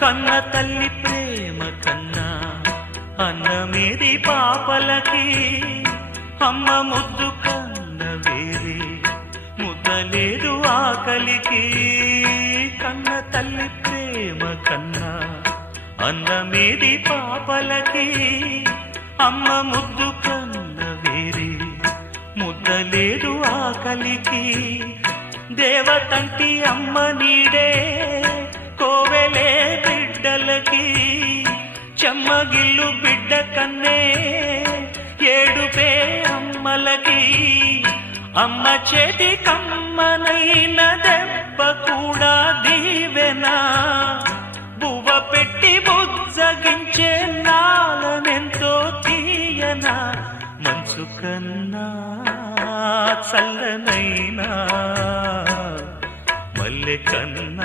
కన్న తల్లి ప్రేమ కన్నా అన్నమేది పాపలకి, అమ్మ ముద్దు కన్న వేరే ముద్దలేదు ఆకలికి. కన్న తల్లి ప్రేమ కన్నా అన్నమేది పాపలకి, అమ్మ ముద్దు కన్న వేరే ముద్దలేదు ఆకలికి. దేవతంటి అమ్మ నీడే కోవెలే బిడ్డలకి, చెమ్మగిల్లు బిడ్డ కన్నే ఏడుపే అమ్మలకి. అమ్మ చేతి కమ్మనైన దెబ్బ కూడా దీవెనా, బువ్వ పెట్టి బుజ్జగించే నాలనెంతో తీయనా. మనసు కన్నా చల్లనైనా మల్లె కన్నా